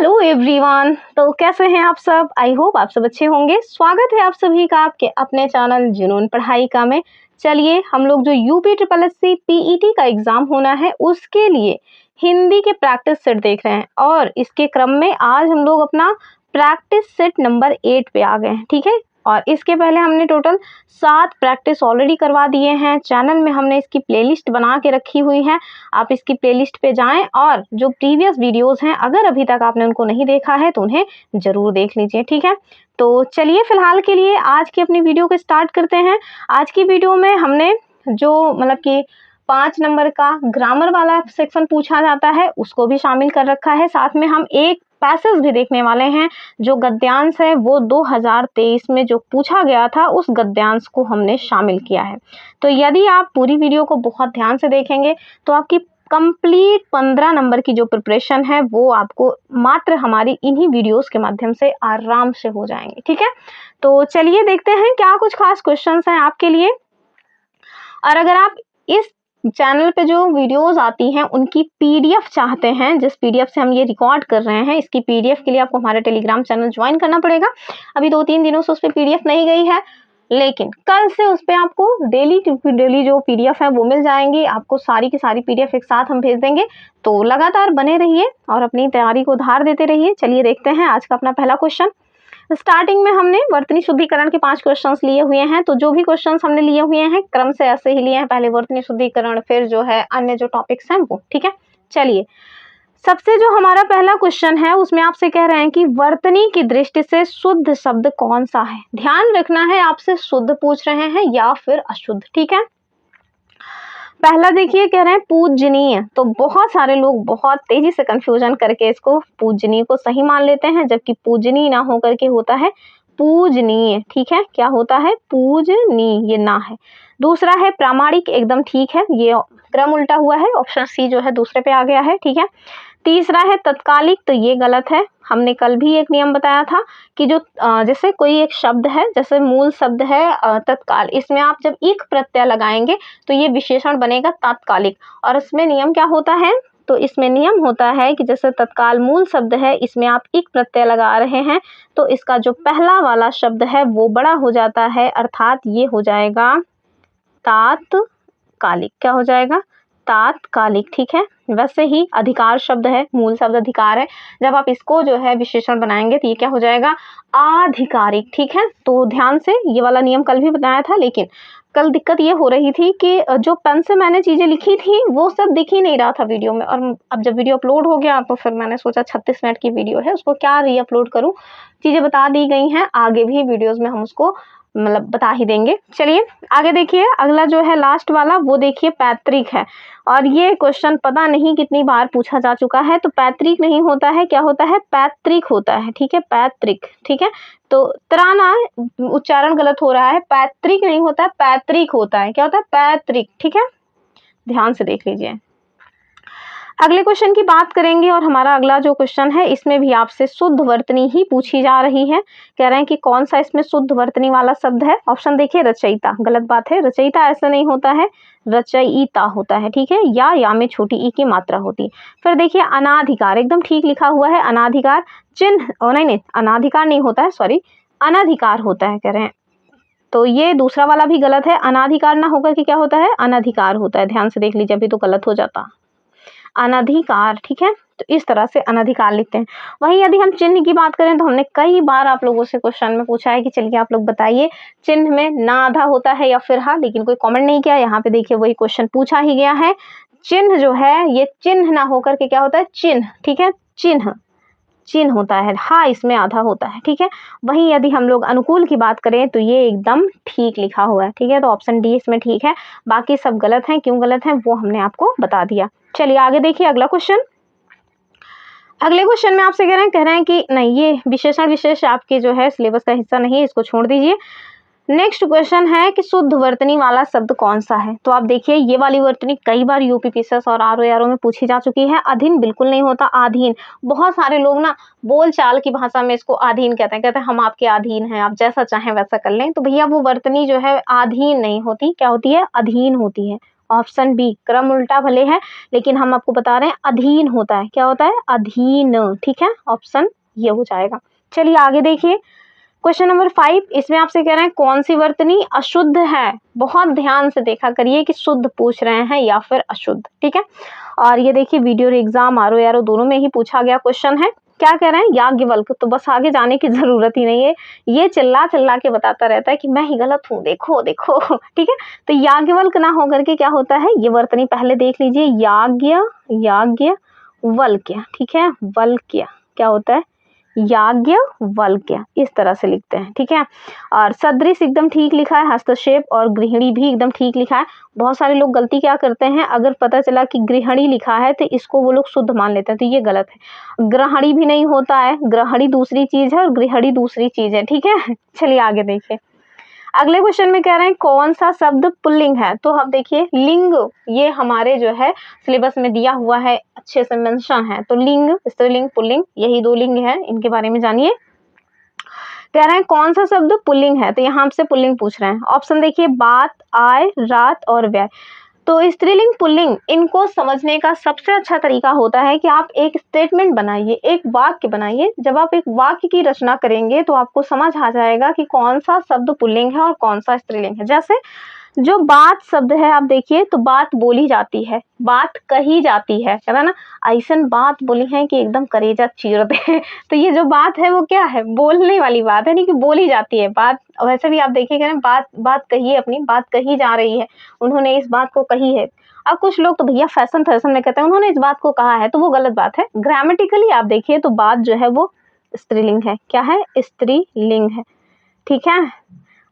Hello everyone. तो कैसे हैं आप सब? आई होप आप सब अच्छे होंगे। स्वागत है आप सभी का आपके अपने चैनल जुनून पढ़ाई का में। चलिए हम लोग जो यूपी ट्रिपल एससी पीईटी का एग्जाम होना है उसके लिए हिंदी के प्रैक्टिस सेट देख रहे हैं और इसके क्रम में आज हम लोग अपना प्रैक्टिस सेट नंबर 8 पे आ गए हैं। ठीक है, और इसके पहले हमने टोटल 7 प्रैक्टिस ऑलरेडी करवा दिए हैं। चैनल में हमने इसकी प्लेलिस्ट बना के रखी हुई है, आप इसकी प्लेलिस्ट पे जाएं और जो प्रीवियस वीडियोस हैं अगर अभी तक आपने उनको नहीं देखा है तो उन्हें ज़रूर देख लीजिए। ठीक है, तो चलिए फिलहाल के लिए आज की अपनी वीडियो को स्टार्ट करते हैं। आज की वीडियो में हमने जो मतलब कि 5 नंबर का ग्रामर वाला सेक्शन पूछा जाता है उसको भी शामिल कर रखा है। साथ में हम एक पैसेज भी देखने वाले हैं जो गद्यांश है वो 2023 में जो पूछा गया था उस गद्यांश को हमने शामिल किया है। तो यदि आप पूरी वीडियो को बहुत ध्यान से देखेंगे तो आपकी कंप्लीट 15 नंबर की जो प्रिपरेशन है वो आपको मात्र हमारी इन्हीं वीडियोस के माध्यम से आराम से हो जाएंगे। ठीक है, तो चलिए देखते हैं क्या कुछ खास क्वेश्चंस हैं आपके लिए। और अगर आप इस चैनल पे जो वीडियोस आती हैं उनकी पीडीएफ चाहते हैं, जिस पीडीएफ से हम ये रिकॉर्ड कर रहे हैं, इसकी पीडीएफ के लिए आपको हमारे टेलीग्राम चैनल ज्वाइन करना पड़ेगा। अभी 2-3 दिनों से उस पर पीडीएफ नहीं गई है, लेकिन कल से उस पर आपको डेली जो पीडीएफ है वो मिल जाएंगी। आपको सारी की सारी पीडीएफ एक साथ हम भेज देंगे, तो लगातार बने रहिए और अपनी तैयारी को धार देते रहिए। चलिए देखते हैं आज का अपना पहला क्वेश्चन। स्टार्टिंग में हमने वर्तनी शुद्धिकरण के 5 क्वेश्चंस लिए हुए हैं। तो जो भी क्वेश्चंस हमने लिए हुए हैं क्रम से ऐसे ही लिए हैं, पहले वर्तनी शुद्धिकरण फिर जो है अन्य जो टॉपिक्स हैं वो। ठीक है, चलिए सबसे जो हमारा पहला क्वेश्चन है उसमें आपसे कह रहे हैं कि वर्तनी की दृष्टि से शुद्ध शब्द कौन सा है। ध्यान रखना है आपसे शुद्ध पूछ रहे हैं या फिर अशुद्ध। ठीक है, पहला देखिए कह रहे हैं पूजनीय। तो बहुत सारे लोग बहुत तेजी से कंफ्यूजन करके इसको पूजनीय को सही मान लेते हैं, जबकि पूजनीय ना होकर के होता है पूजनीय। ठीक है, क्या होता है? पूजनीय, ये ना है। दूसरा है प्रामाणिक, एकदम ठीक है, ये क्रम उल्टा हुआ है, ऑप्शन सी जो है दूसरे पे आ गया है। ठीक है, तीसरा है तत्कालिक, तो ये गलत है। हमने कल भी एक नियम बताया था कि जो जैसे कोई एक शब्द है, जैसे मूल शब्द है तत्काल, इसमें आप जब एक प्रत्यय लगाएंगे तो ये विशेषण बनेगा तात्कालिक। और इसमें नियम क्या होता है? तो इसमें नियम होता है कि जैसे तत्काल मूल शब्द है, इसमें आप एक प्रत्यय लगा रहे हैं तो इसका जो पहला वाला शब्द है वो बड़ा हो जाता है, अर्थात ये हो जाएगा तात्कालिक। क्या हो जाएगा? तात्कालिक। ठीक है, वैसे ही अधिकार शब्द है, मूल शब्द अधिकार है, जब आप इसको जो है विशेषण बनाएंगे तो ये क्या हो जाएगा? आधिकारिक। ठीक है, तो ध्यान से, ये वाला नियम कल भी बताया था, लेकिन कल दिक्कत ये हो रही थी कि जो पेन से मैंने चीजें लिखी थी वो सब दिख ही नहीं रहा था वीडियो में। और अब जब वीडियो अपलोड हो गया तो फिर मैंने सोचा 36 मिनट की वीडियो है, उसको क्या री अपलोड करूँ। चीजें बता दी गई हैं, आगे भी वीडियोज में हम उसको मतलब बता ही देंगे। चलिए आगे देखिए, अगला जो है लास्ट वाला वो देखिए पैतृक है। और ये क्वेश्चन पता नहीं कितनी बार पूछा जा चुका है। तो पैतृक नहीं होता है, क्या होता है? पैतृक होता है। ठीक है, पैतृक। ठीक है, तो तराना उच्चारण गलत हो रहा है, पैतृक नहीं होता है, पैतृक होता है। क्या होता है? पैतृक। ठीक है, ध्यान से देख लीजिए। अगले क्वेश्चन की बात करेंगे और हमारा अगला जो क्वेश्चन है इसमें भी आपसे शुद्ध वर्तनी ही पूछी जा रही है। कह रहे हैं कि कौन सा इसमें शुद्ध वर्तनी वाला शब्द है। ऑप्शन देखिए रचयिता, गलत बात है, रचयिता ऐसा नहीं होता है, रचयिता होता है। ठीक है, या में छोटी ई की मात्रा होती है। फिर देखिए अनाधिकार, एकदम ठीक लिखा हुआ है, अनाधिकार चिन्ह, नहीं अनाधिकार नहीं होता है, सॉरी अनाधिकार होता है कह रहे हैं। तो ये दूसरा वाला भी गलत है, अनाधिकार ना होकर के क्या होता है? अनधिकार होता है। ध्यान से देख लीजिए, अभी तो गलत हो जाता अनधिकार। ठीक है, तो इस तरह से अनधिकार लिखते हैं। वहीं यदि हम चिन्ह की बात करें तो हमने कई बार आप लोगों से क्वेश्चन में पूछा है कि चलिए आप लोग बताइए चिन्ह में ना आधा होता है या फिर हाँ, लेकिन कोई कमेंट नहीं किया। यहाँ पे देखिए वही क्वेश्चन पूछा ही गया है। चिन्ह जो है ये चिन्ह ना होकर के क्या होता है? चिन्ह। ठीक है, चिन्ह चिन्ह होता है, हाँ इसमें आधा होता है। ठीक है, वहीं यदि हम लोग अनुकूल की बात करें तो ये एकदम ठीक लिखा हुआ है। ठीक है, तो ऑप्शन डी इसमें ठीक है, बाकी सब गलत हैं। क्यों गलत हैं वो हमने आपको बता दिया। चलिए आगे देखिए अगला क्वेश्चन। अगले क्वेश्चन में आपसे कह रहे हैं कि नहीं, ये विशेषण विशेष आपके जो है सिलेबस का हिस्सा नहीं है, इसको छोड़ दीजिए। नेक्स्ट क्वेश्चन है कि शुद्ध वर्तनी वाला शब्द कौन सा है। तो आप देखिए ये वाली वर्तनी कई बार यूपी पीसीएस और आरओ में पूछी जा चुकी है। अधीन बिल्कुल नहीं होता, आधीन। बहुत सारे लोग ना बोल चाल की भाषा में इसको आधीन कहते हैं हम आपके अधीन हैं, आप जैसा चाहें वैसा कर लें। तो भैया वो वर्तनी जो है आधीन नहीं होती, क्या होती है? अधीन होती है। ऑप्शन बी, क्रम उल्टा भले है लेकिन हम आपको बता रहे हैं अधीन होता है। क्या होता है? अधीन। ठीक है, ऑप्शन ये हो जाएगा। चलिए आगे देखिए, क्वेश्चन नंबर 5, इसमें आपसे कह रहे हैं कौन सी वर्तनी अशुद्ध है। बहुत ध्यान से देखा करिए कि शुद्ध पूछ रहे हैं या फिर अशुद्ध। ठीक है, और ये देखिए वीडियो और एग्जाम आरो यारो दोनों में ही पूछा गया क्वेश्चन है। क्या कह रहे हैं? याज्ञवल्क्य। तो बस आगे जाने की जरूरत ही नहीं है, ये चिल्ला चिल्ला के बताता रहता है कि मैं ही गलत हूँ, देखो देखो। ठीक है, तो याज्ञवल्क्य ना होकर के क्या होता है, ये वर्तनी पहले देख लीजिए, याज्ञवल्क्य। ठीक है, वल्क्य क्या होता है? याज्ञवल्क्य, इस तरह से लिखते हैं। ठीक है, और सदृश एकदम ठीक लिखा है, हस्तक्षेप और गृहिणी भी एकदम ठीक लिखा है। बहुत सारे लोग गलती क्या करते हैं, अगर पता चला कि गृहिणी लिखा है तो इसको वो लोग शुद्ध मान लेते हैं, तो ये गलत है। ग्रहणी भी नहीं होता है, ग्रहणी दूसरी चीज है और गृहिणी दूसरी चीज है। ठीक है, चलिए आगे देखिए, अगले क्वेश्चन में कह रहे हैं कौन सा शब्द पुल्लिंग है। तो अब देखिए लिंग, ये हमारे जो है सिलेबस में दिया हुआ है, अच्छे से मेंशन है। तो लिंग, स्त्रीलिंग, पुल्लिंग, यही दो लिंग है, इनके बारे में जानिए। कह रहे हैं कौन सा शब्द पुल्लिंग है, तो यहाँ आपसे पुल्लिंग पूछ रहे हैं। ऑप्शन देखिए, बात, आय, रात और व्यय। तो स्त्रीलिंग पुल्लिंग इनको समझने का सबसे अच्छा तरीका होता है कि आप एक स्टेटमेंट बनाइए, एक वाक्य बनाइए। जब आप एक वाक्य की रचना करेंगे तो आपको समझ आ जाएगा कि कौन सा शब्द पुल्लिंग है और कौन सा स्त्रीलिंग है। जैसे जो बात शब्द है, आप देखिए तो बात बोली जाती है, बात कही जाती है ना, ऐसन बात बोली है कि एकदम कलेजा चीर दे। तो ये जो बात है वो क्या है, बोलने वाली बात है, नहीं कि बोली जाती है बात। वैसे भी आप देखिएगा ना, बात कही है, अपनी बात कही जा रही है, उन्होंने इस बात को कही है। अब कुछ लोग तो भैया फैशन में कहते हैं उन्होंने इस बात को कहा है, तो वो गलत बात है। ग्रामेटिकली आप देखिए तो बात जो है वो स्त्रीलिंग है। क्या है? स्त्रीलिंग है। ठीक है,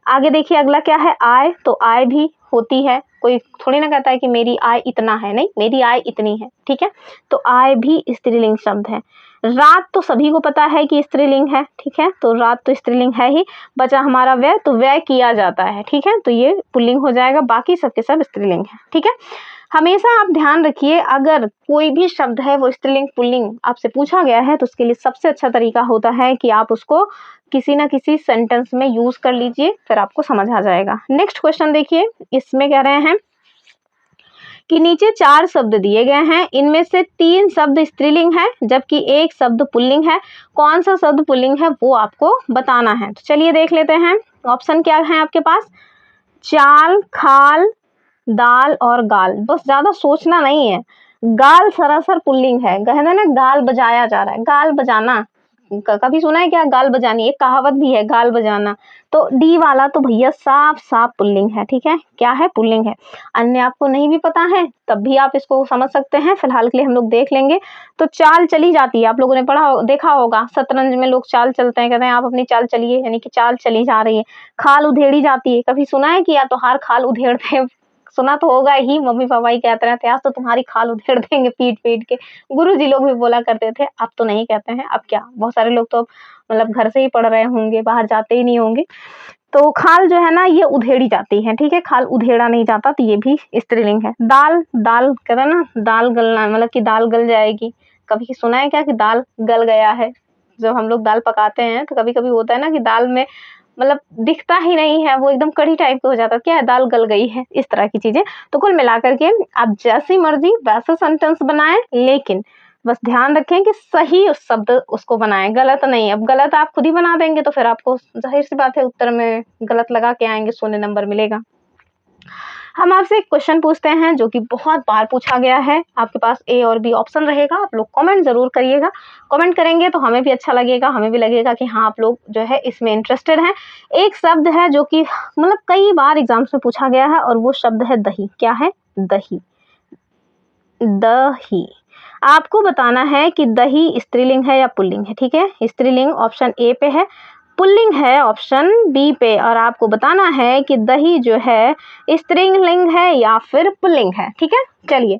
आगे देखिए अगला क्या है, आय। तो आय भी होती है, कोई थोड़ी ना कहता है कि मेरी आय इतना है, नहीं, मेरी आय इतनी है। ठीक है, तो आय भी स्त्रीलिंग शब्द है। रात तो सभी को पता है कि स्त्रीलिंग है। ठीक है, तो रात तो स्त्रीलिंग है ही। बचा हमारा व्यय, तो व्यय किया जाता है। ठीक है, तो ये पुल्लिंग हो जाएगा, बाकी सबके सब स्त्रीलिंग है। ठीक है, हमेशा आप ध्यान रखिए, अगर कोई भी शब्द है वो स्त्रीलिंग पुल्लिंग आपसे पूछा गया है तो उसके लिए सबसे अच्छा तरीका होता है कि आप उसको किसी ना किसी सेंटेंस में यूज कर लीजिए, फिर आपको समझ आ जाएगा। नेक्स्ट क्वेश्चन देखिए, इसमें कह रहे हैं कि नीचे 4 शब्द दिए गए हैं, इनमें से 3 शब्द स्त्रीलिंग है जबकि 1 शब्द पुल्लिंग है। कौन सा शब्द पुल्लिंग है वो आपको बताना है। तो चलिए देख लेते हैं, ऑप्शन क्या है आपके पास, चाल, खाल, दाल और गाल। बस ज्यादा सोचना नहीं है, गाल सरासर पुल्लिंग है। कहना ना, गाल बजाया जा रहा है, गाल बजाना, कभी सुना है क्या गाल बजानी? एक कहावत भी है, गाल बजाना। तो डी वाला तो भैया साफ साफ पुल्लिंग है। ठीक है, क्या है? पुल्लिंग है। अन्य आपको नहीं भी पता है तब भी आप इसको समझ सकते हैं, फिलहाल के लिए हम लोग देख लेंगे। तो चाल चली जाती है, आप लोगों ने पढ़ा देखा होगा, शतरंज में लोग चाल चलते हैं, कहते हैं आप अपनी चाल चलिए, यानी कि चाल चली जा रही है। खाल उधेड़ी जाती है, कभी सुना है कि या तो हार खाल उधेड़ते हैं? सुना तो होगा ही, मम्मी पापा ही कहते रहते हैं आज तो तुम्हारी खाल उधेड़ देंगे पीट पीट के। गुरुजी लोग भी बोला करते थे, अब तो नहीं कहते हैं। अब क्या, बहुत सारे लोग तो मतलब घर से ही पढ़ रहे होंगे, बाहर जाते ही नहीं होंगे। तो खाल जो है ना ये उधेड़ी जाती है। ठीक है, खाल उधेड़ा नहीं जाता, तो ये भी स्त्रीलिंग है। दाल, दाल कहते हैं ना, दाल गलना, मतलब कि दाल गल जाएगी। कभी सुना है क्या कि दाल गल गया है? जब हम लोग दाल पकाते हैं तो कभी कभी होता है ना कि दाल में मतलब दिखता ही नहीं है, वो एकदम कड़ी टाइप का हो जाता है, क्या है, दाल गल गई है, इस तरह की चीजें। तो कुल मिलाकर के आप जैसी मर्जी वैसे सेंटेंस बनाएं, लेकिन बस ध्यान रखें कि सही उस शब्द उसको बनाएं, गलत नहीं। अब गलत आप खुद ही बना देंगे तो फिर आपको जाहिर सी बात है उत्तर में गलत लगा के आएंगे, 0 नंबर मिलेगा। हम आपसे एक क्वेश्चन पूछते हैं जो कि बहुत बार पूछा गया है, आपके पास ए और बी ऑप्शन रहेगा, आप लोग कमेंट जरूर करिएगा। कमेंट करेंगे तो हमें भी अच्छा लगेगा, हमें भी लगेगा कि हाँ आप लोग जो है इसमें इंटरेस्टेड हैं। एक शब्द है जो कि मतलब कई बार एग्जाम्स में पूछा गया है और वो शब्द है दही। क्या है? दही। दही। आपको बताना है कि दही स्त्रीलिंग है या पुल्लिंग है। ठीक है, स्त्रीलिंग ऑप्शन ए पे है, पुल्लिंग है ऑप्शन बी पे, और आपको बताना है कि दही जो है स्त्रीलिंग है या फिर पुल्लिंग है। ठीक है, चलिए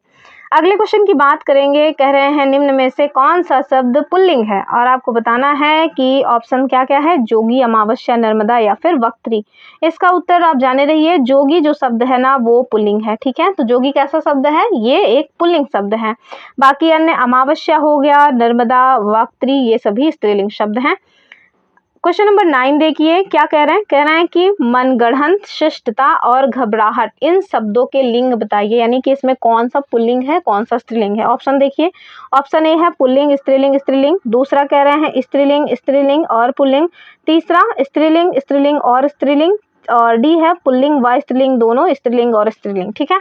अगले क्वेश्चन की बात करेंगे। कह रहे हैं निम्न में से कौन सा शब्द पुल्लिंग है, और आपको बताना है कि ऑप्शन क्या क्या है, जोगी, अमावस्या, नर्मदा या फिर वक्त्री। इसका उत्तर आप जाने रहिए, जोगी जो शब्द है ना वो पुल्लिंग है। ठीक है, तो जोगी कैसा शब्द है, ये एक पुल्लिंग शब्द है। बाकी अन्य अमावस्या हो गया, नर्मदा, वक्त्री, ये सभी स्त्रीलिंग शब्द हैं। क्वेश्चन नंबर 9 देखिए क्या कह रहे हैं। कह रहे हैं कि मनगढ़ंत, शिष्टता और घबराहट, इन शब्दों के लिंग बताइए, यानी कि इसमें कौन सा पुल्लिंग है कौन सा स्त्रीलिंग है। ऑप्शन देखिए, ऑप्शन ए है पुल्लिंग स्त्रीलिंग स्त्रीलिंग, दूसरा कह रहे हैं स्त्रीलिंग स्त्रीलिंग और पुल्लिंग, तीसरा स्त्रीलिंग स्त्रीलिंग और स्त्रीलिंग, और डी है पुल्लिंग व स्त्रीलिंग दोनों, स्त्रीलिंग और स्त्रीलिंग। ठीक है,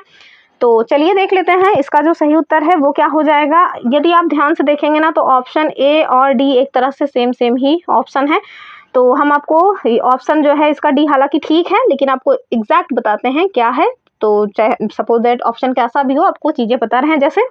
तो चलिए देख लेते हैं इसका जो सही उत्तर है वो क्या हो जाएगा। यदि आप ध्यान से देखेंगे ना तो ऑप्शन ए और डी एक तरह से सेम सेम ही ऑप्शन है। तो हम आपको ऑप्शन जो है इसका डी हालांकि ठीक है, लेकिन आपको एग्जैक्ट बताते हैं क्या है। तो चाहे सपोज दैट ऑप्शन कैसा भी हो, आपको चीजें पता रहे। जैसे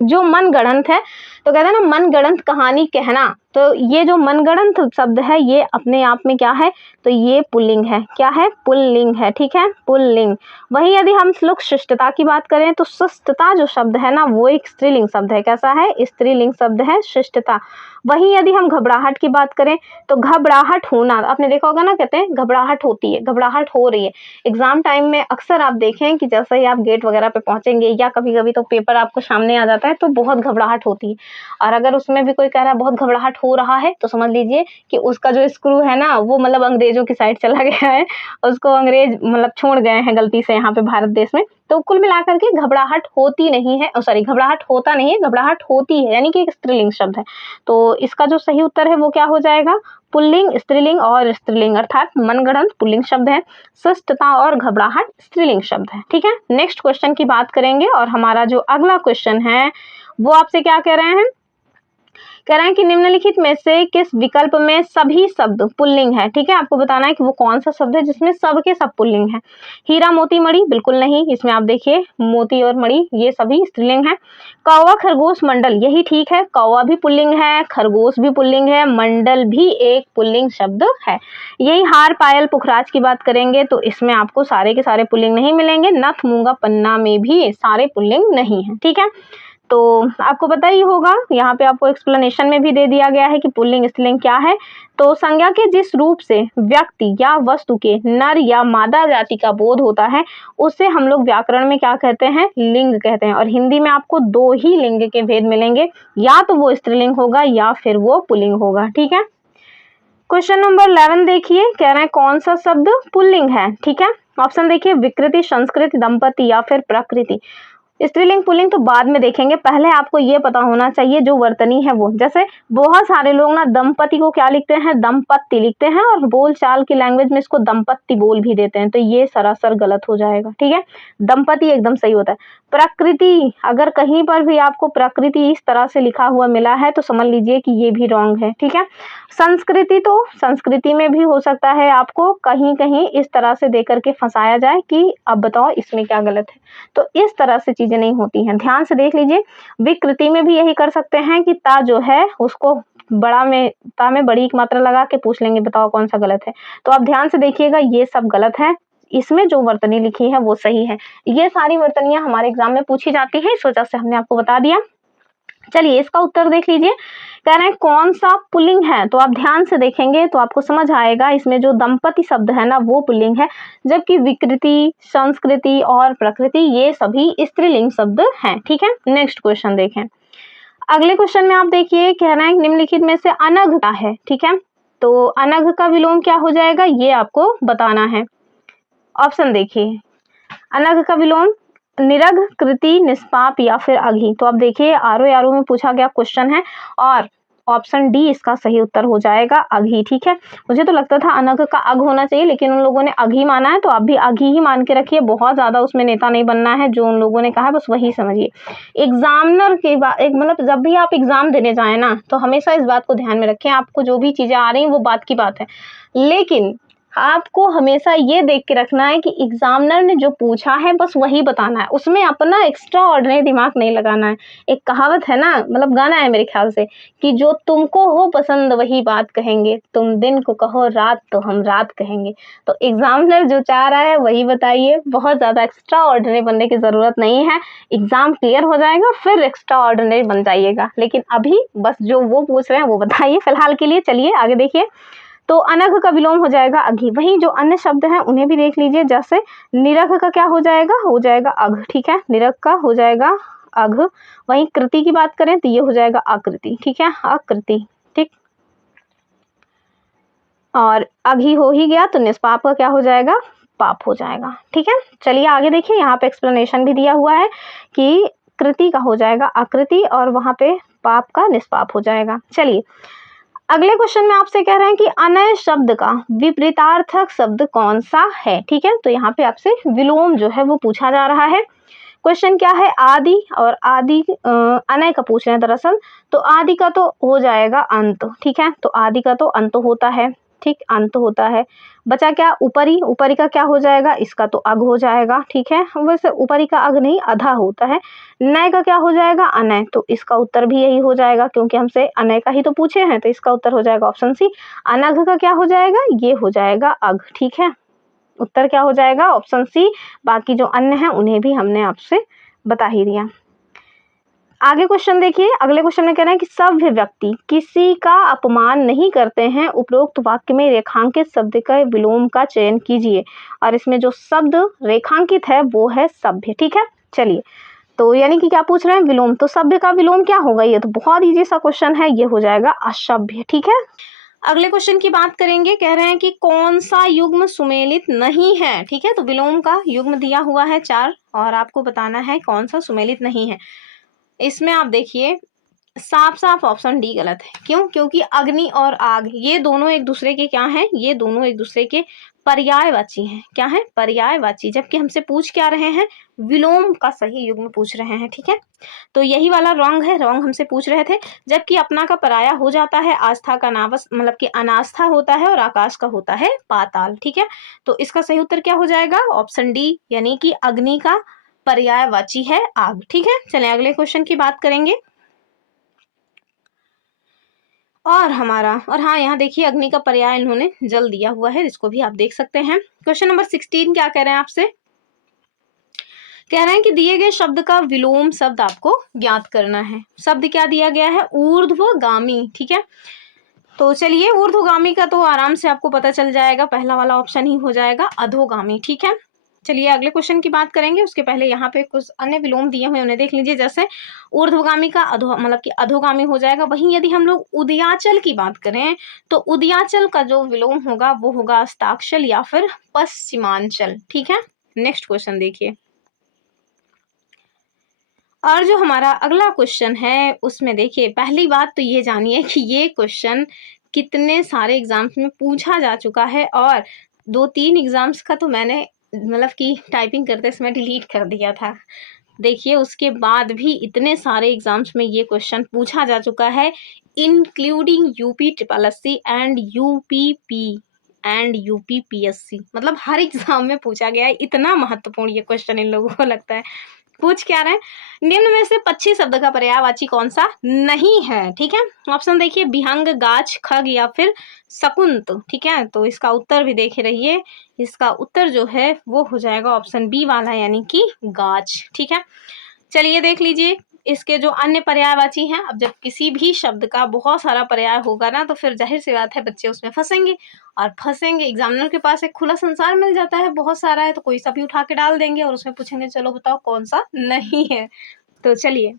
जो मनगढ़ंत है, तो कहते हैं ना मनगढ़ंत कहानी कहना, तो ये जो मनगढ़ंत शब्द है ये अपने आप में क्या है, तो ये पुल्लिंग है। क्या है, पुल्लिंग है। ठीक है, पुल्लिंग। वहीं यदि हम लोग शिष्टता की बात करें तो शिष्टता जो शब्द है ना वो एक स्त्रीलिंग शब्द है। कैसा है, स्त्रीलिंग शब्द है शिष्टता। वहीं यदि हम घबराहट की बात करें तो घबराहट होना, आपने देखा होगा ना, कहते हैं घबराहट होती है, घबराहट हो रही है। एग्जाम टाइम में अक्सर आप देखें कि जैसे ही आप गेट वगैरह पे पहुंचेंगे या कभी कभी तो पेपर आपको सामने आ जाता है तो बहुत घबराहट होती है। और अगर उसमें भी कोई कह रहा है बहुत घबराहट हो रहा है तो समझ लीजिए कि उसका जो स्क्रू है ना वो मतलब अंग्रेजों की साइड चला गया है, उसको अंग्रेज मतलब छोड़ गए हैं गलती से यहाँ पे भारत देश में। तो कुल मिलाकर के घबराहट होती नहीं है, सॉरी घबराहट होता नहीं है, घबराहट होती है, यानी कि एक स्त्रीलिंग शब्द है। तो इसका जो सही उत्तर है वो क्या हो जाएगा, पुल्लिंग स्त्रीलिंग और स्त्रीलिंग, अर्थात मनगढ़ंत पुल्लिंग शब्द है, शिष्टता और घबराहट स्त्रीलिंग शब्द है। ठीक है, नेक्स्ट क्वेश्चन की बात करेंगे और हमारा जो अगला क्वेश्चन है वो आपसे क्या कह रहे हैं, कह रहे हैं कि निम्नलिखित में से किस विकल्प में सभी शब्द पुल्लिंग है। ठीक है, आपको बताना है कि वो कौन सा शब्द है जिसमें सब के सब पुल्लिंग है। हीरा मोती मणि, बिल्कुल नहीं, इसमें आप देखिए मोती और मणि ये सभी स्त्रीलिंग है। कौवा खरगोश मंडल, यही ठीक है, कौवा भी पुल्लिंग है, खरगोश भी पुल्लिंग है, मंडल भी एक पुल्लिंग शब्द है। यही हार पायल पुखराज की बात करेंगे तो इसमें आपको सारे के सारे पुल्लिंग नहीं मिलेंगे। नथ मूंगा पन्ना में भी सारे पुल्लिंग नहीं है। ठीक है, तो आपको पता ही होगा, यहाँ पे आपको एक्सप्लेनेशन में भी दे दिया गया है कि पुल्लिंग स्त्रीलिंग क्या है। तो संज्ञा के जिस रूप से व्यक्ति या वस्तु के नर या मादा जाति का बोध होता है उसे हम लोग व्याकरण में क्या कहते हैं, लिंग कहते हैं। और हिंदी में आपको दो ही लिंग के भेद मिलेंगे, या तो वो स्त्रीलिंग होगा या फिर वो पुल्लिंग होगा। ठीक है, क्वेश्चन नंबर 11 देखिए, कह रहे हैं कौन सा शब्द पुल्लिंग है। ठीक है, ऑप्शन देखिए, विकृति, संस्कृति, दंपति या फिर प्रकृति। स्त्रीलिंग पुल्लिंग तो बाद में देखेंगे, पहले आपको ये पता होना चाहिए जो वर्तनी है वो। जैसे बहुत सारे लोग ना दंपति को क्या लिखते हैं, दंपत्ति लिखते हैं, और बोलचाल की लैंग्वेज में इसको दंपत्ति बोल भी देते हैं, तो ये सरासर गलत हो जाएगा। ठीक है, दंपति एकदम सही होता है। प्रकृति, अगर कहीं पर भी आपको प्रकृति इस तरह से लिखा हुआ मिला है तो समझ लीजिए कि ये भी रॉन्ग है। ठीक है, संस्कृति, तो संस्कृति में भी हो सकता है आपको कहीं कहीं इस तरह से देकर के फंसाया जाए कि अब बताओ इसमें क्या गलत है, तो इस तरह से चीजें नहीं होती हैं, ध्यान से देख लीजिए। विकृति में भी यही कर सकते हैं कि ता जो है उसको बड़ा में, ता में बड़ी की मात्रा लगा के पूछ लेंगे बताओ कौन सा गलत है। तो आप ध्यान से देखिएगा ये सब गलत है, इसमें जो वर्तनी लिखी है वो सही है। ये सारी वर्तनियां हमारे एग्जाम में पूछी जाती है, इस वजह से हमने आपको बता दिया। चलिए इसका उत्तर देख लीजिए, कह रहे हैं कौन सा पुल्लिंग है, तो आप ध्यान से देखेंगे तो आपको समझ आएगा इसमें जो दंपति शब्द है ना वो पुल्लिंग है, जबकि विकृति, संस्कृति और प्रकृति ये सभी स्त्रीलिंग शब्द हैं। ठीक है, नेक्स्ट क्वेश्चन देखें। अगले क्वेश्चन में आप देखिए, कह रहे हैं निम्नलिखित में से अनघ क्या है। ठीक है, तो अनघ का विलोम क्या हो जाएगा ये आपको बताना है। ऑप्शन देखिए, अनघ का विलोम निरघ, कृति, निष्पाप या फिर अघी। तो आप देखिए आरो में पूछा गया क्वेश्चन है और ऑप्शन डी इसका सही उत्तर हो जाएगा, अघी। ठीक है, मुझे तो लगता था अनघ का अघ होना चाहिए, लेकिन उन लोगों ने अघी माना है, तो आप भी अघी ही मान के रखिए, बहुत ज्यादा उसमें नेता नहीं बनना है, जो उन लोगों ने कहा है बस वही समझिए। एग्जामिनर के बाद एक मतलब जब भी आप एग्जाम देने जाए ना तो हमेशा इस बात को ध्यान में रखें, आपको जो भी चीजें आ रही हैं वो बात की बात है, लेकिन आपको हमेशा ये देख के रखना है कि एग्जामिनर ने जो पूछा है बस वही बताना है, उसमें अपना एक्स्ट्रा ऑर्डिनरी दिमाग नहीं लगाना है। एक कहावत है ना, मतलब गाना है मेरे ख्याल से, कि जो तुमको हो पसंद वही बात कहेंगे, तुम दिन को कहो रात तो हम रात कहेंगे। तो एग्जामिनर जो चाह रहा है वही बताइए, बहुत ज़्यादा एक्स्ट्रा ऑर्डिनरी बनने की ज़रूरत नहीं है। एग्जाम क्लियर हो जाएगा फिर एक्स्ट्रा ऑर्डिनरी बन जाइएगा, लेकिन अभी बस जो वो पूछ रहे हैं वो बताइए फिलहाल के लिए। चलिए आगे देखिए, तो अनघ का विलोम हो जाएगा अघी। वहीं जो अन्य शब्द हैं उन्हें भी देख लीजिए, जैसे निरघ का क्या हो जाएगा अघ। ठीक है, निरघ का हो जाएगा अघ। वहीं कृति की बात करें तो ये हो जाएगा आकृति। ठीक है, आकृति। ठीक, और अघी हो ही गया तो निष्पाप का क्या हो जाएगा, पाप हो जाएगा। ठीक है, चलिए आगे देखिए, यहाँ पे एक्सप्लेनेशन भी दिया हुआ है कि कृति का हो जाएगा आकृति और वहां पे पाप का निष्पाप हो जाएगा। चलिए अगले क्वेश्चन में आपसे कह रहे हैं कि अनय शब्द का विपरीतार्थक शब्द कौन सा है। ठीक है, तो यहाँ पे आपसे विलोम जो है वो पूछा जा रहा है। क्वेश्चन क्या है, आदि और आदि अनय का पूछ रहे हैं दरअसल। तो आदि का तो हो जाएगा अंत। ठीक है, तो आदि का तो अंत होता है, ठीक, अंत होता है। बचा क्या, ऊपरी, ऊपरी का क्या हो जाएगा, इसका तो अग हो जाएगा। ठीक है, वैसे ऊपरी का अग नहीं अधा होता है। नय का क्या हो जाएगा, अनय, तो इसका उत्तर भी यही हो जाएगा क्योंकि हमसे अनय का ही तो पूछे हैं, तो इसका उत्तर हो जाएगा ऑप्शन सी। अनघ का क्या हो जाएगा, ये हो जाएगा अग। ठीक है, उत्तर क्या हो जाएगा, ऑप्शन सी। बाकी जो अन्य हैं उन्हें भी हमने आपसे बता ही दिया। आगे क्वेश्चन देखिए, अगले क्वेश्चन में कह रहे हैं कि सभ्य व्यक्ति किसी का अपमान नहीं करते हैं, उपरोक्त वाक्य में रेखांकित शब्द का विलोम का चयन कीजिए। और इसमें जो शब्द रेखांकित है वो है सभ्य। ठीक है, चलिए तो यानी कि क्या पूछ रहे हैं, विलोम। तो सभ्य का विलोम क्या होगा, ये तो बहुत इजी सा क्वेश्चन है, ये हो जाएगा असभ्य। ठीक है, अगले क्वेश्चन की बात करेंगे, कह रहे हैं कि कौन सा युग्म सुमेलित नहीं है। ठीक है, तो विलोम का युग्म दिया हुआ है 4 और आपको बताना है कौन सा सुमेलित नहीं है। इसमें आप देखिए साफ साफ ऑप्शन डी गलत है। क्यों, क्योंकि अग्नि और आग ये दोनों एक दूसरे के क्या हैं, ये दोनों एक दूसरे के पर्यायवाची हैं। क्या है, पर्यायवाची। जबकि हमसे पूछ क्या रहे हैं, विलोम का सही युग्म पूछ रहे हैं। ठीक है, तो यही वाला रॉन्ग है, रॉन्ग हमसे पूछ रहे थे। जबकि अपना का पराया हो जाता है, आस्था का नावस मतलब कि अनास्था होता है और आकाश का होता है पाताल। ठीक है, तो इसका सही उत्तर क्या हो जाएगा, ऑप्शन डी, यानी कि अग्नि का पर्यायवाची है आग। ठीक है, चलिए अगले क्वेश्चन की बात करेंगे। और हाँ यहाँ देखिए अग्नि का पर्याय इन्होंने जल दिया हुआ है, इसको भी आप देख सकते हैं। क्वेश्चन नंबर 16 क्या कह रहे हैं आपसे, कह रहे हैं कि दिए गए शब्द का विलोम शब्द आपको ज्ञात करना है। शब्द क्या दिया गया है, ऊर्ध्वगामी। ठीक है, तो चलिए ऊर्ध्वगामी का तो आराम से आपको पता चल जाएगा, पहला वाला ऑप्शन ही हो जाएगा अधोगामी। ठीक है, चलिए अगले क्वेश्चन की बात करेंगे। उसके पहले यहाँ पे कुछ अन्य विलोम दिए हुए उन्हें देख लीजिए। जैसे ऊर्ध्वगामी का अधो मतलब कि अधोगामी हो जाएगा। वहीं यदि हम लोग उदयाचल की बात करें तो उदयाचल का जो विलोम होगा वो होगा अस्ताक्षल या फिर पश्चिमांचल। ठीक है, नेक्स्ट क्वेश्चन देखिए। और जो हमारा अगला क्वेश्चन है उसमें देखिए, पहली बात तो ये जानिए कि ये क्वेश्चन कितने सारे एग्जाम्स में पूछा जा चुका है और 2-3 एग्जाम्स का तो मैंने मतलब कि टाइपिंग करते समय डिलीट कर दिया था। देखिए उसके बाद भी इतने सारे एग्जाम्स में ये क्वेश्चन पूछा जा चुका है, including UP triple SC and UPP and UPPSC, मतलब हर एग्जाम में पूछा गया है। इतना महत्वपूर्ण ये क्वेश्चन इन लोगों को लगता है। पूछ क्या रहे हैं, निम्न में से पक्षी शब्द का पर्यायवाची कौन सा नहीं है। ठीक है, ऑप्शन देखिए, विहंग, गाछ, खग या फिर शकुंत। ठीक है, तो इसका उत्तर भी देखे रहिए, इसका उत्तर जो है वो हो जाएगा ऑप्शन बी वाला, यानी कि गाछ। ठीक है, चलिए देख लीजिए इसके जो अन्य पर्यायवाची हैं। अब जब किसी भी शब्द का बहुत सारा पर्याय होगा ना तो फिर जाहिर सी बात है बच्चे उसमें फंसेंगे और फंसेंगे। एग्जामिनर के पास एक खुला संसार मिल जाता है, बहुत सारा है तो कोई सा भी उठा के डाल देंगे और उसमें पूछेंगे चलो बताओ कौन सा नहीं है। तो चलिए,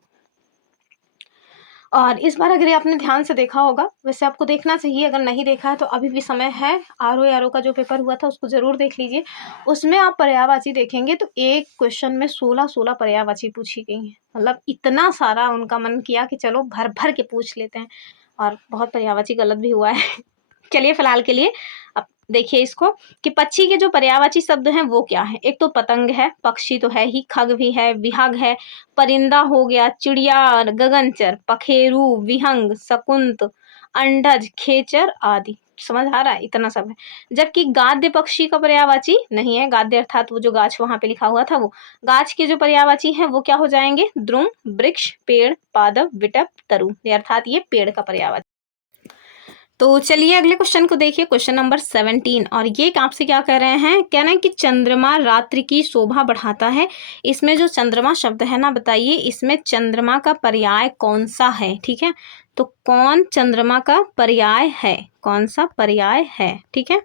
और इस बार अगर आपने ध्यान से देखा होगा, वैसे आपको देखना चाहिए, अगर नहीं देखा है तो अभी भी समय है। आरओ का जो पेपर हुआ था उसको जरूर देख लीजिए। उसमें आप पर्यायवाची देखेंगे तो एक क्वेश्चन में 16 पर्यायवाची पूछी गई है। मतलब इतना सारा उनका मन किया कि चलो भर भर के पूछ लेते हैं, और बहुत पर्यायवाची गलत भी हुआ है। चलिए फिलहाल के लिए अब देखिए इसको कि पक्षी के जो पर्यायवाची शब्द हैं वो क्या है। एक तो पतंग है, पक्षी तो है ही, खग भी है, विहग है, परिंदा हो गया, चिड़िया, गगनचर, पखेरु, विहंग, शकुंत, अंडज, खेचर आदि। समझ आ रहा है, इतना सब है। जबकि गाद्य पक्षी का पर्यायवाची नहीं है। गाद्य अर्थात वो जो गाछ वहां पे लिखा हुआ था वो गाछ के जो पर्यायवाची हैं वो क्या हो जाएंगे, द्रुम, वृक्ष, पेड़, पादप, विटप, तरु, अर्थात ये पेड़ का पर्यायवाची। तो चलिए अगले क्वेश्चन को देखिए, क्वेश्चन नंबर 17। और ये आपसे क्या कह रहे हैं, कह रहे हैं कि चंद्रमा रात्रि की शोभा बढ़ाता है। इसमें जो चंद्रमा शब्द है ना, बताइए इसमें चंद्रमा का पर्याय कौन सा है। ठीक है, तो कौन चंद्रमा का पर्याय है, कौन सा पर्याय है। ठीक है,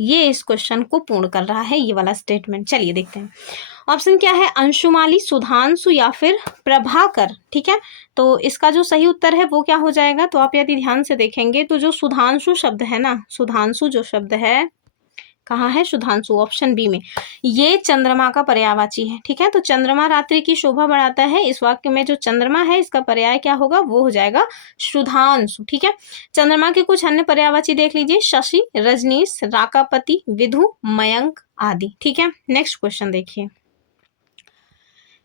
ये इस क्वेश्चन को पूर्ण कर रहा है, ये वाला स्टेटमेंट। चलिए देखते हैं ऑप्शन क्या है, अंशुमाली, सुधांशु या फिर प्रभाकर। ठीक है, तो इसका जो सही उत्तर है वो क्या हो जाएगा, तो आप यदि ध्यान से देखेंगे तो जो सुधांशु शब्द है ना, सुधांशु जो शब्द है कहाँ है, सुधांशु ऑप्शन बी में, ये चंद्रमा का पर्यायवाची है। ठीक है, तो चंद्रमा रात्रि की शोभा बढ़ाता है, इस वाक्य में जो चंद्रमा है इसका पर्याय क्या होगा, वो हो जाएगा सुधांशु। ठीक है, चंद्रमा के कुछ अन्य पर्यायवाची देख लीजिए, शशि, रजनीश, राकापति, विधु, मयंक आदि। ठीक है, नेक्स्ट क्वेश्चन देखिए,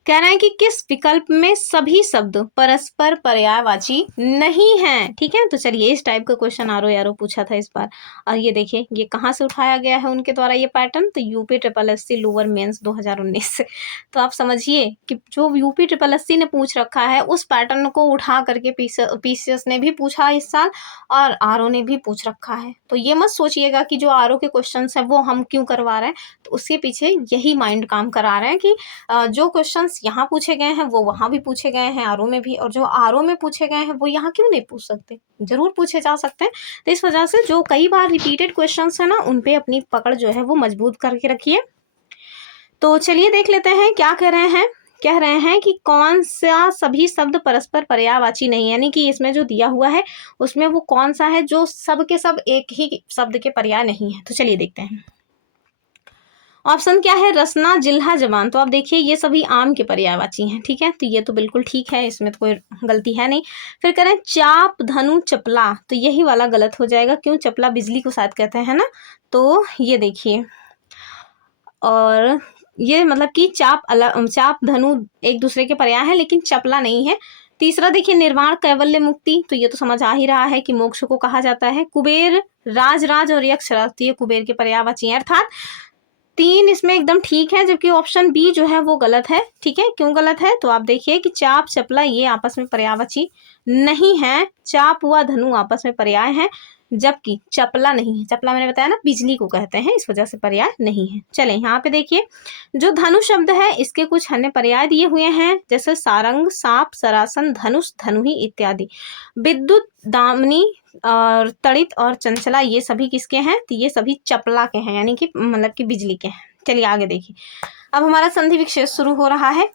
कह रहा है कि किस विकल्प में सभी शब्द परस्पर पर्यायवाची नहीं हैं। ठीक है, तो चलिए इस टाइप का क्वेश्चन आरो यारो पूछा था इस बार, और ये देखिए ये कहाँ से उठाया गया है उनके द्वारा ये पैटर्न, तो UP triple SC lower mains 2019 से। तो आप समझिए कि जो यूपी ट्रिपल एससी ने पूछ रखा है उस पैटर्न को उठा करके पीसीएस ने भी पूछा इस साल और आरओ ने भी पूछ रखा है। तो ये मत सोचिएगा कि जो आरओ के क्वेश्चन है वो हम क्यों करवा रहे हैं, तो उसके पीछे यही माइंड काम करा रहे हैं कि जो क्वेश्चंस यहाँ पूछे गए हैं वो वहाँ भी पूछे गए हैं आरओ में भी, और जो आरओ में पूछे गए हैं वो यहाँ क्यों नहीं पूछ सकते, जरूर पूछे जा सकते हैं। तो इस वजह से जो कई बार रिपीटेड क्वेश्चंस है ना, उन पे अपनी पकड़ जो है वो मजबूत करके रखिए। तो चलिए देख लेते हैं क्या कह रहे हैं, कह रहे हैं कि कौन सा सभी शब्द परस्पर पर्यायवाची नहीं, यानी कि इसमें जो दिया हुआ है उसमें वो कौन सा है जो सब के सब एक ही शब्द के पर्याय नहीं है। तो चलिए देखते हैं, ऑप्शन क्या है, रसना, जिल्हा, जबान। तो आप देखिए ये सभी आम के पर्यायवाची हैं। ठीक है, तो ये तो बिल्कुल ठीक है, इसमें तो कोई गलती है नहीं। फिर करें चाप, धनु, चपला, तो यही वाला गलत हो जाएगा, क्यों, चपला बिजली को शायद कहते हैं ना। तो ये देखिए, और ये मतलब कि चाप धनु एक दूसरे के पर्याय है लेकिन चपला नहीं है। तीसरा देखिए निर्वाण, कैवल्य, मुक्ति, तो ये तो समझ आ ही रहा है कि मोक्ष को कहा जाता है। कुबेर, राज और यक्ष, तो ये कुबेर के पर्यायवाची हैं, अर्थात 3 इसमें एकदम ठीक है, जबकि ऑप्शन बी जो है वो गलत है। ठीक है, क्यों गलत है, तो आप देखिए कि चाप, चपला ये आपस में पर्यायवाची नहीं है, चाप व धनु आपस में पर्याय है, जबकि चपला नहीं है। चपला मैंने बताया ना बिजली को कहते हैं, इस वजह से पर्याय नहीं है। चले यहाँ पे देखिए, जो धनु शब्द है इसके कुछ अन्य पर्याय दिए हुए हैं, जैसे सारंग, सांप, सरासन, धनुष, धनुही इत्यादि। विद्युत, दामिनी और तड़ित और चंचला ये सभी किसके हैं, तो ये सभी चपला के हैं, यानी कि मतलब कि बिजली के हैं। चलिए आगे देखिए, अब हमारा संधि विच्छेद शुरू हो रहा है।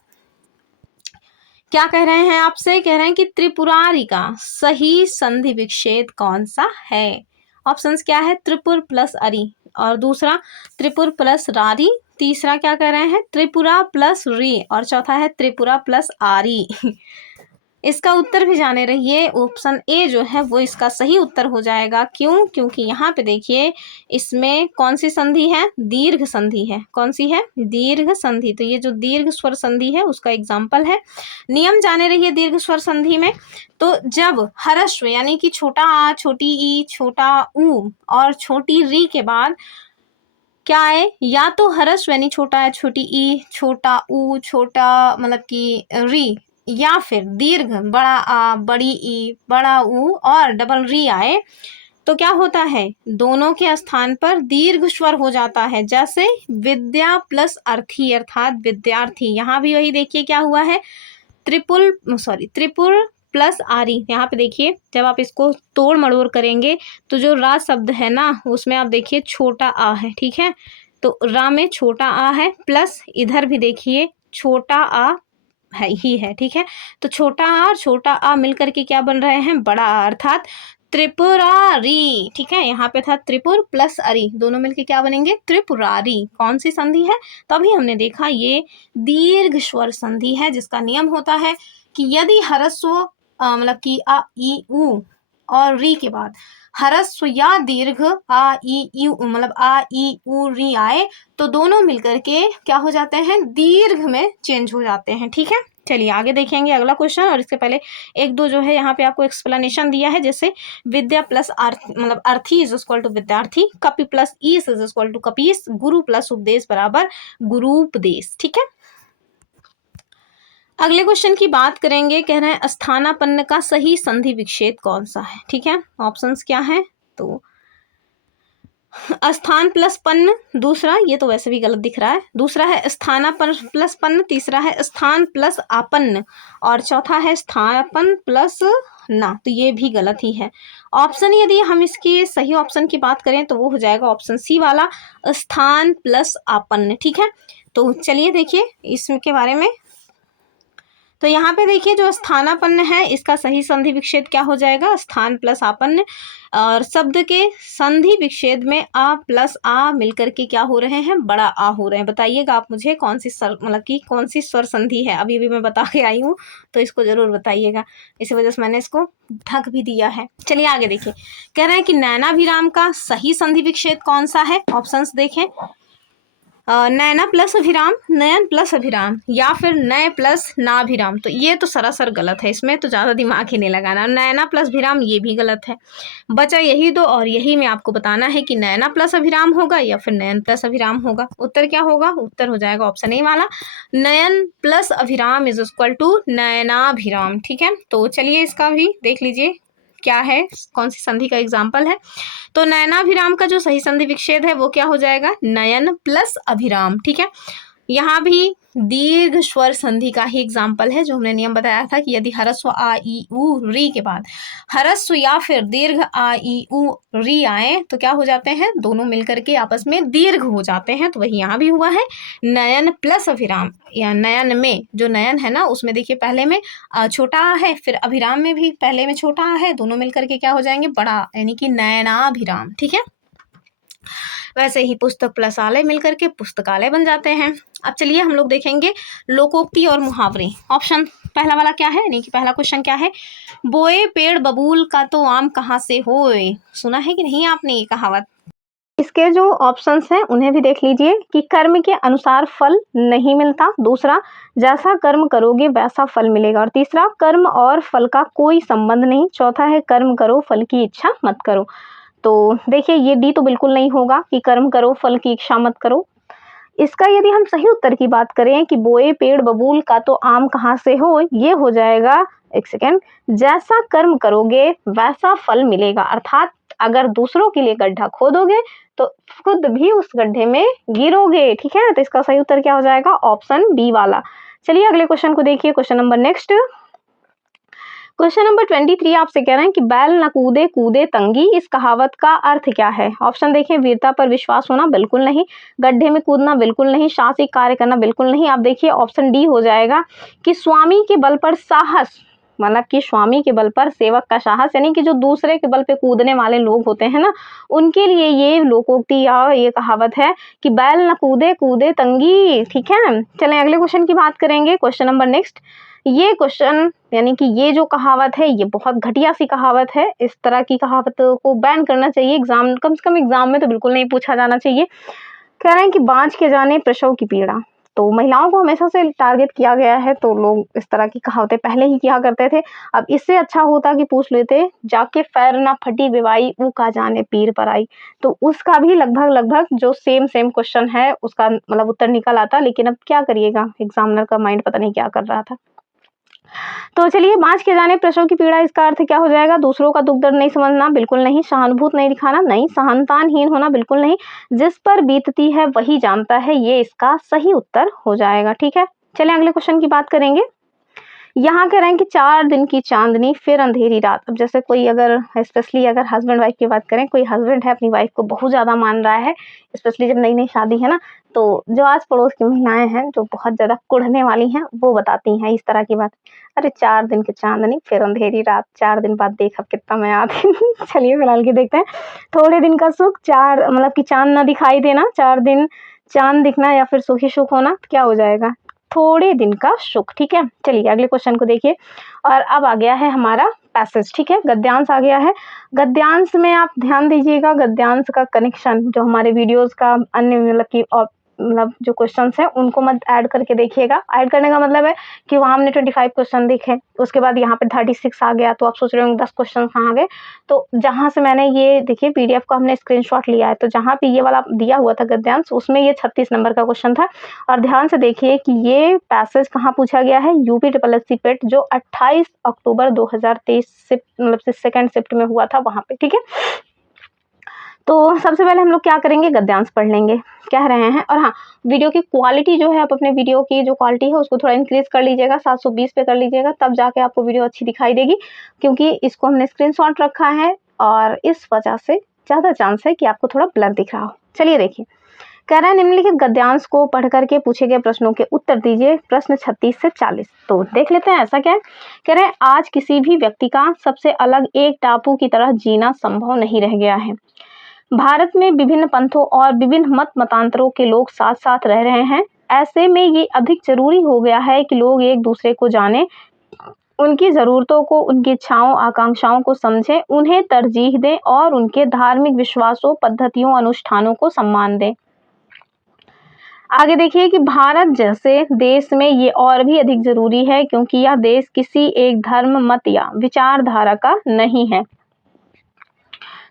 क्या कह रहे हैं आपसे, कह रहे हैं कि त्रिपुरारी का सही संधि विच्छेद कौन सा है। ऑप्शंस क्या है, त्रिपुर प्लस अरी, और दूसरा त्रिपुर प्लस रारी, तीसरा क्या कह रहे हैं, त्रिपुरा प्लस री, और चौथा है त्रिपुरा प्लस आरी। इसका उत्तर भी जाने रहिए, ऑप्शन ए जो है वो इसका सही उत्तर हो जाएगा। क्यों, क्योंकि यहाँ पे देखिए इसमें कौन सी संधि है, दीर्घ संधि है। कौन सी है, दीर्घ संधि। तो ये जो दीर्घ स्वर संधि है उसका एग्जाम्पल है। नियम जाने रहिए दीर्घ स्वर संधि में, तो जब ह्रस्व यानी कि छोटा आ, छोटी ई, छोटा ऊ और छोटी री के बाद क्या है, या तो ह्रस्व यानी छोटा है, छोटी ई, छोटा ऊ, छोटा मतलब कि री, या फिर दीर्घ बड़ा आ, बड़ी ई, बड़ा ऊ और डबल री आए, तो क्या होता है, दोनों के स्थान पर दीर्घ स्वर हो जाता है। जैसे विद्या प्लस अर्थी, अर्थात विद्यार्थी। यहाँ भी वही देखिए क्या हुआ है, त्रिपुर प्लस आरी। यहाँ पे देखिए जब आप इसको तोड़ मड़ोड़ करेंगे तो जो रा शब्द है ना उसमें आप देखिए छोटा आ है। ठीक है, तो रा में छोटा आ है, प्लस इधर भी देखिए छोटा आ है ही है। ठीक है, तो छोटा आ और छोटा आ मिलकर के क्या बन रहे हैं, बड़ा आ, अर्थात त्रिपुरारी। ठीक है, यहाँ पे था त्रिपुर प्लस अरी, दोनों मिलके क्या बनेंगे, त्रिपुरारी। कौन सी संधि है, तो अभी हमने देखा ये दीर्घ स्वर संधि है, जिसका नियम होता है कि यदि ह्रस्व मतलब कि आ ई ऊ और री के बाद ह्रस्व या दीर्घ आ ई यू मतलब आ ई ऊ री आए तो दोनों मिलकर के क्या हो जाते हैं, दीर्घ में चेंज हो जाते हैं। ठीक है, चलिए आगे देखेंगे अगला क्वेश्चन, और इसके पहले एक दो जो है यहाँ पे आपको एक्सप्लेनेशन दिया है, जैसे विद्या प्लस अर्थ मतलब अर्थी इज इक्वल टू विद्यार्थी, कपि प्लस ईस इज इक्वल टू कपीस, गुरु प्लस उपदेश बराबर गुरुपदेश। ठीक है, अगले क्वेश्चन की बात करेंगे, कह रहे हैं स्थानापन्न का सही संधि विच्छेद कौन सा है। ठीक है, ऑप्शंस क्या है, तो स्थान प्लस पन्न, दूसरा ये तो वैसे भी गलत दिख रहा है, दूसरा है स्थानापन्न प्लस पन्न, तीसरा है स्थान प्लस आपन्न, और चौथा है स्थानापन्न प्लस ना, तो ये भी गलत ही है। ऑप्शन यदि हम इसकी सही ऑप्शन की बात करें तो वो हो जाएगा ऑप्शन सी वाला, स्थान प्लस आपन्न। ठीक है, तो चलिए देखिए इसके बारे में। तो यहाँ पे देखिए जो स्थानापन्न है इसका सही संधि विच्छेद क्या हो जाएगा, स्थान प्लस आपन्न। और शब्द के संधि विच्छेद में आ प्लस आ मिलकर के क्या हो रहे हैं, बड़ा आ हो रहे हैं। बताइएगा आप मुझे कौन सी मतलब कि कौन सी स्वर संधि है, अभी मैं बता के आई हूँ, तो इसको जरूर बताइएगा। इसी वजह से मैंने इसको ढक भी दिया है। चलिए आगे देखिए, कह रहे हैं कि नैनाभिराम का सही संधि विच्छेद कौन सा है। ऑप्शंस देखें, नैना प्लस अभिराम, नयन प्लस अभिराम, या फिर नय प्लस नाभिराम। तो ये तो सरासर गलत है, इसमें तो ज़्यादा दिमाग ही नहीं लगाना। नैना प्लस अभिराम ये भी गलत है। बचा यही दो, और यही में आपको बताना है कि नैना प्लस अभिराम होगा या फिर नयन प्लस अभिराम होगा। उत्तर क्या होगा, उत्तर हो जाएगा ऑप्शन ए वाला, नयन प्लस अभिराम इज इक्वल टू नयनाभिराम। ठीक है, तो चलिए इसका भी देख लीजिए क्या है, कौन सी संधि का एग्जाम्पल है। तो नयनाभिराम का जो सही संधि विच्छेद है वो क्या हो जाएगा, नयन प्लस अभिराम। ठीक है, यहाँ भी दीर्घ स्वर संधि का ही एग्जाम्पल है, जो हमने नियम बताया था कि यदि ह्रस्व आ ई उ री के बाद ह्रस्व या फिर दीर्घ आ ई उ री आए तो क्या हो जाते हैं, दोनों मिलकर के आपस में दीर्घ हो जाते हैं। तो वही यहाँ भी हुआ है, नयन प्लस अभिराम, या नयन में जो नयन है ना उसमें देखिए पहले में छोटा आ है, फिर अभिराम में भी पहले में छोटा आ है, दोनों मिलकर के क्या हो जाएंगे, बड़ा, यानी कि नयनाभिराम। ठीक है, वैसे ही पुस्तक प्लस आलय मिलकर के पुस्तकालय बन जाते हैं। अब चलिए हम लोग देखेंगे लोकोक्ति और मुहावरे। ऑप्शन पहला वाला क्या है, यानी कि पहला क्वेश्चन क्या है, बोए पेड़ बबूल का तो आम कहाँ से होए। सुना है कि नहीं आपने ये कहावत। इसके जो ऑप्शंस हैं उन्हें भी देख लीजिए कि कर्म के अनुसार फल नहीं मिलता, दूसरा जैसा कर्म करोगे वैसा फल मिलेगा, और तीसरा कर्म और फल का कोई संबंध नहीं, चौथा है कर्म करो फल की इच्छा मत करो। तो देखिए ये डी तो बिल्कुल नहीं होगा कि कर्म करो फल की इच्छा मत करो। इसका यदि हम सही उत्तर की बात करें कि बोए पेड़ बबूल का तो आम कहाँ से हो, ये हो जाएगा, एक सेकेंड, जैसा कर्म करोगे वैसा फल मिलेगा। अर्थात अगर दूसरों के लिए गड्ढा खोदोगे तो खुद भी उस गड्ढे में गिरोगे। ठीक है, तो इसका सही उत्तर क्या हो जाएगा, ऑप्शन बी वाला। चलिए अगले क्वेश्चन को देखिए, question number next, question number 23 आपसे कह रहे हैं कि बैल न कूदे कूदे तंगी, इस कहावत का अर्थ क्या है। ऑप्शन देखें, वीरता पर विश्वास होना बिल्कुल नहीं, गड्ढे में कूदना बिल्कुल नहीं, साहसिक कार्य करना बिल्कुल नहीं। आप देखिए ऑप्शन डी हो जाएगा कि स्वामी के बल पर साहस, मतलब कि स्वामी के बल पर सेवक का साहस, यानी कि जो दूसरे के बल पे कूदने वाले लोग होते हैं ना, उनके लिए ये लोकोक्ति या ये कहावत है कि बैल न कूदे कूदे तंगी। ठीक है, चलें अगले क्वेश्चन की बात करेंगे, क्वेश्चन नंबर नेक्स्ट। ये क्वेश्चन यानी कि ये जो कहावत है ये बहुत घटिया सी कहावत है, इस तरह की कहावत को बैन करना चाहिए, एग्जाम कम से कम एग्जाम में तो बिल्कुल नहीं पूछा जाना चाहिए। कह रहे हैं कि बाँझ के जाने प्रसव की पीड़ा, तो महिलाओं को हमेशा से टारगेट किया गया है, तो लोग इस तरह की कहावतें पहले ही किया करते थे। अब इससे अच्छा होता कि पूछ लेते, जाके पैर ना फटी बेवाई ऊ का जाने पीर पर आई, तो उसका भी लगभग जो सेम क्वेश्चन है उसका मतलब उत्तर निकल आता। लेकिन अब क्या करिएगा, एग्जामिनर का माइंड पता नहीं क्या कर रहा था। तो चलिए, बाँझ के जाने प्रसव की पीड़ा, इसका अर्थ क्या हो जाएगा, दूसरों का दुख दर्द नहीं समझना बिल्कुल नहीं, सहानुभूति नहीं दिखाना नहीं, सहनतानहीन होना बिल्कुल नहीं, जिस पर बीतती है वही जानता है, ये इसका सही उत्तर हो जाएगा। ठीक है, चलिए अगले क्वेश्चन की बात करेंगे। यहाँ कह रहे हैं कि 4 दिन की चांदनी फिर अंधेरी रात। अब जैसे कोई अगर स्पेशली अगर हस्बैंड वाइफ की बात करें, कोई हस्बैंड है अपनी वाइफ को बहुत ज़्यादा मान रहा है, स्पेशली जब नई नई शादी है ना, तो जो आस पड़ोस की महिलाएं हैं जो बहुत ज़्यादा कुढ़ने वाली हैं वो बताती हैं इस तरह की बात, अरे 4 दिन की चांदनी फिर अंधेरी रात, 4 दिन बाद देख अब कितना मैं आती। चलिए फिलहाल के देखते हैं। थोड़े दिन का सुख, 4 मतलब कि चांद ना दिखाई देना, 4 दिन चांद दिखना, या फिर सुखी सुख होना, तो क्या हो जाएगा, थोड़े दिन का सुख। ठीक है, चलिए अगले क्वेश्चन को देखिए। और अब आ गया है हमारा पैसेज। ठीक है, गद्यांश आ गया है। गद्यांश में आप ध्यान दीजिएगा, गद्यांश का कनेक्शन जो हमारे वीडियोस का अन्य मतलब कि मतलब जो क्वेश्चंस हैं उनको मत ऐड करके देखिएगा। ऐड करने का मतलब है कि वहाँ हमने 25 क्वेश्चन देखे, उसके बाद यहाँ पे 36 आ गया, तो आप सोच रहे होंगे 10 क्वेश्चन कहाँ गए। तो जहाँ से मैंने ये देखिए पीडीएफ का हमने स्क्रीनशॉट लिया है, तो जहाँ पे ये वाला दिया हुआ था गद्यांश, उसमें ये 36 नंबर का क्वेश्चन था। और ध्यान से देखिए कि ये पैसेज कहाँ पूछा गया है, यूपी SSSC पेट जो 28 अक्टूबर 2023 मतलब 2nd शिफ्ट में हुआ था वहाँ पे। ठीक है, तो सबसे पहले हम लोग क्या करेंगे, गद्यांश पढ़ लेंगे, कह रहे हैं। और हाँ, वीडियो की क्वालिटी जो है, आप अपने वीडियो की जो क्वालिटी है उसको थोड़ा इंक्रीज कर लीजिएगा, 720 पे कर लीजिएगा, तब जाके आपको वीडियो अच्छी दिखाई देगी, क्योंकि इसको हमने स्क्रीनशॉट रखा है और इस वजह से ज़्यादा चांस है कि आपको थोड़ा ब्लर दिख रहा हो। चलिए देखिए, कह रहा है निम्नलिखित गद्यांश को पढ़ करके पूछे गए प्रश्नों के उत्तर दीजिए, प्रश्न 36 से 40। तो देख लेते हैं ऐसा क्या है। कह रहे हैं आज किसी भी व्यक्ति का सबसे अलग एक टापू की तरह जीना संभव नहीं रह गया है। भारत में विभिन्न पंथों और विभिन्न मत मतांतरों के लोग साथ साथ रह रहे हैं। ऐसे में ये अधिक जरूरी हो गया है कि लोग एक दूसरे को जानें, उनकी ज़रूरतों को, उनकी इच्छाओं आकांक्षाओं को समझें, उन्हें तरजीह दें और उनके धार्मिक विश्वासों, पद्धतियों, अनुष्ठानों को सम्मान दें। आगे देखिए कि भारत जैसे देश में ये और भी अधिक जरूरी है, क्योंकि यह देश किसी एक धर्म, मत या विचारधारा का नहीं है।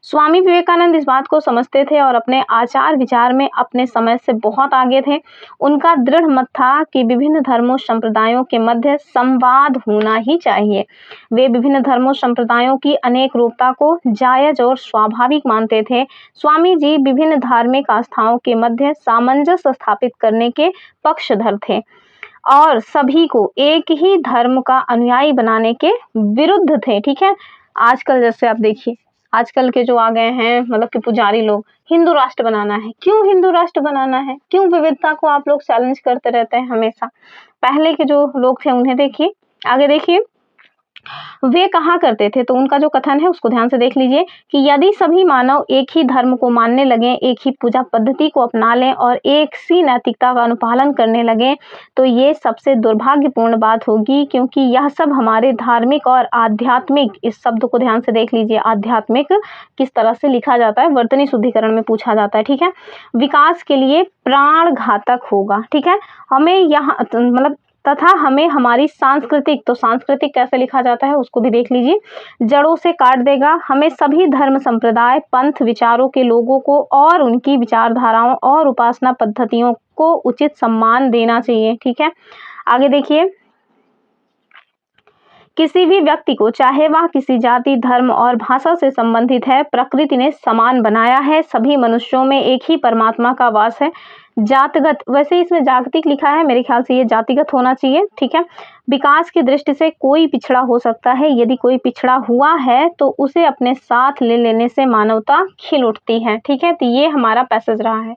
स्वामी विवेकानंद इस बात को समझते थे और अपने आचार विचार में अपने समय से बहुत आगे थे। उनका दृढ़ मत था कि विभिन्न धर्मों संप्रदायों के मध्य संवाद होना ही चाहिए। वे विभिन्न धर्मों संप्रदायों की अनेक रूपता को जायज और स्वाभाविक मानते थे। स्वामी जी विभिन्न धार्मिक आस्थाओं के मध्य सामंजस्य स्थापित करने के पक्षधर थे और सभी को एक ही धर्म का अनुयायी बनाने के विरुद्ध थे। ठीक है, आजकल जैसे आप देखिए, आजकल के जो आ गए हैं, मतलब कि पुजारी लोग, हिंदू राष्ट्र बनाना है। क्यों हिंदू राष्ट्र बनाना है? क्यों विविधता को आप लोग चैलेंज करते रहते हैं हमेशा? पहले के जो लोग थे उन्हें देखिए, आगे देखिए वे कहा करते थे। तो उनका जो कथन है उसको ध्यान से देख लीजिए कि यदि सभी मानव एक ही धर्म को मानने लगे, एक ही पूजा पद्धति को अपना लें और एक सी नैतिकता का अनुपालन करने लगे, तो ये सबसे दुर्भाग्यपूर्ण बात होगी, क्योंकि यह सब हमारे धार्मिक और आध्यात्मिक, इस शब्द को ध्यान से देख लीजिए, आध्यात्मिक किस तरह से लिखा जाता है, वर्तनी शुद्धिकरण में पूछा जाता है। ठीक है, विकास के लिए प्राण घातक होगा। ठीक है, हमें यहाँ मतलब तथा हमें हमारी सांस्कृतिक, तो सांस्कृतिक कैसे लिखा जाता है उसको भी देख लीजिए, जड़ों से काट देगा। हमें सभी धर्म संप्रदाय, पंथ, विचारों के लोगों को और उनकी विचारधाराओं और उपासना पद्धतियों को उचित सम्मान देना चाहिए। ठीक है, आगे देखिए, किसी भी व्यक्ति को, चाहे वह किसी जाति, धर्म और भाषा से संबंधित है, प्रकृति ने समान बनाया है। सभी मनुष्यों में एक ही परमात्मा का वास है। जातगत, वैसे इसमें जागतिक लिखा है, मेरे ख्याल से ये जातिगत होना चाहिए। ठीक है, विकास की दृष्टि से कोई पिछड़ा हो सकता है। यदि कोई पिछड़ा हुआ है तो उसे अपने साथ ले लेने से मानवता खिल उठती है। ठीक है, तो ये हमारा पैसेज रहा है।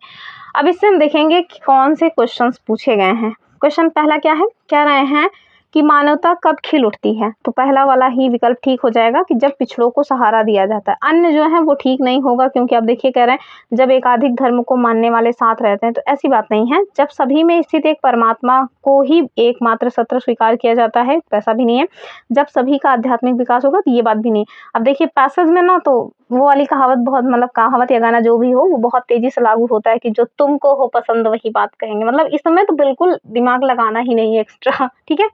अब इससे हम देखेंगे कि कौन से क्वेश्चंस पूछे गए हैं। क्वेश्चन पहला क्या है, कह रहे हैं कि मानवता कब खिल उठती है। तो पहला वाला ही विकल्प ठीक हो जाएगा कि जब पिछड़ों को सहारा दिया जाता है। अन्य जो है वो ठीक नहीं होगा, क्योंकि आप देखिए कह रहे हैं जब एकाधिक धर्म को मानने वाले साथ रहते हैं, तो ऐसी बात नहीं है। जब सभी में स्थित एक परमात्मा को ही एकमात्र सत्य स्वीकार किया जाता है, वैसा भी नहीं है। जब सभी का आध्यात्मिक विकास होगा, तो ये बात भी नहीं। अब देखिए पैसेज में ना, तो वो वाली कहावत बहुत, मतलब कहावत या गाना जो भी हो, वो बहुत तेजी से लागू होता है कि जो तुमको हो पसंद वही बात कहेंगे। मतलब इस समय तो बिल्कुल दिमाग लगाना ही नहीं है एक्स्ट्रा। ठीक है,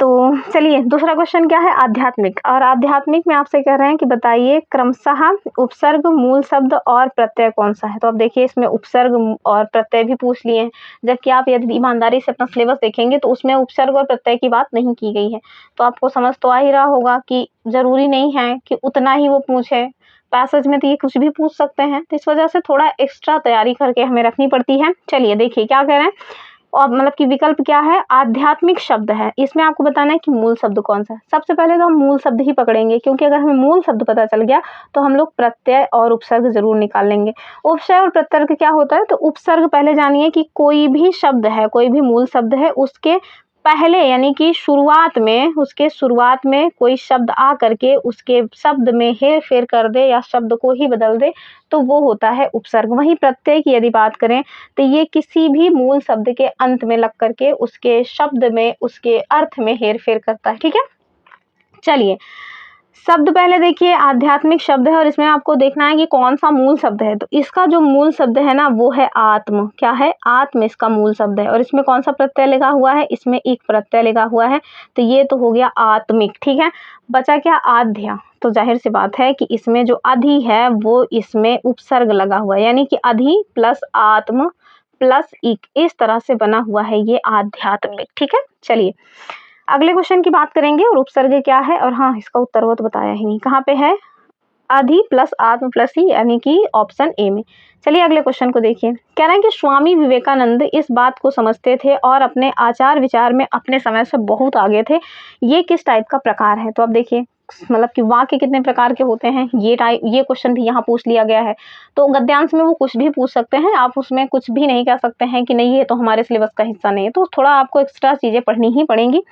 तो चलिए दूसरा क्वेश्चन क्या है, आध्यात्मिक। और आध्यात्मिक में आपसे कह रहे हैं कि बताइए क्रमशः उपसर्ग, मूल शब्द और प्रत्यय कौन सा है। तो अब देखिए इसमें उपसर्ग और प्रत्यय भी पूछ लिए हैं, जबकि आप यदि ईमानदारी से अपना सिलेबस देखेंगे तो उसमें उपसर्ग और प्रत्यय की बात नहीं की गई है। तो आपको समझ तो आ ही रहा होगा कि जरूरी नहीं है कि उतना ही वो पूछे। पैसेज में तो ये कुछ भी पूछ सकते हैं, तो इस वजह से थोड़ा एक्स्ट्रा तैयारी करके हमें रखनी पड़ती है। चलिए देखिए क्या कह रहे हैं, और मतलब कि विकल्प क्या है, आध्यात्मिक शब्द है। इसमें आपको बताना है कि मूल शब्द कौन सा है। सबसे पहले तो हम मूल शब्द ही पकड़ेंगे, क्योंकि अगर हमें मूल शब्द पता चल गया तो हम लोग प्रत्यय और उपसर्ग जरूर निकाल लेंगे। उपसर्ग और प्रत्यय क्या होता है, तो उपसर्ग पहले जानिए कि कोई भी शब्द है, कोई भी मूल शब्द है, उसके पहले यानी कि शुरुआत में, उसके शुरुआत में कोई शब्द आ करके उसके शब्द में हेर फेर कर दे या शब्द को ही बदल दे, तो वो होता है उपसर्ग। वहीं प्रत्यय की यदि बात करें तो ये किसी भी मूल शब्द के अंत में लग करके उसके शब्द में, उसके अर्थ में हेर फेर करता है। ठीक है, चलिए शब्द पहले देखिए, आध्यात्मिक शब्द है और इसमें आपको देखना है कि कौन सा मूल शब्द है। तो इसका जो मूल शब्द है ना वो है आत्म। क्या है, आत्म इसका मूल शब्द है। और इसमें कौन सा प्रत्यय लगा हुआ है, इसमें एक प्रत्यय लगा हुआ है, तो ये तो हो गया आत्मिक। ठीक है, बचा क्या, आध्या। तो जाहिर सी बात है कि इसमें जो अधि है वो इसमें उपसर्ग लगा हुआ है, यानी कि अधि प्लस आत्म प्लस इक, इस तरह से बना हुआ है ये आध्यात्मिक। ठीक है, चलिए अगले क्वेश्चन की बात करेंगे। और उपसर्ग क्या है, और हाँ इसका उत्तर वो तो बताया ही नहीं, कहाँ पे है, अधि प्लस आत्म प्लस ही, यानी कि ऑप्शन ए में। चलिए अगले क्वेश्चन को देखिए। कह रहे हैं कि स्वामी विवेकानंद इस बात को समझते थे और अपने आचार विचार में अपने समय से बहुत आगे थे। ये किस टाइप का प्रकार है? तो अब देखिए मतलब कि वाक्य कितने प्रकार के होते हैं, ये क्वेश्चन भी यहाँ पूछ लिया गया है। तो गद्यांश में वो कुछ भी पूछ सकते हैं, आप उसमें कुछ भी नहीं कह सकते हैं कि नहीं ये तो हमारे सिलेबस का हिस्सा नहीं है। तो थोड़ा आपको एक्स्ट्रा चीज़ें पढ़नी ही पड़ेंगी।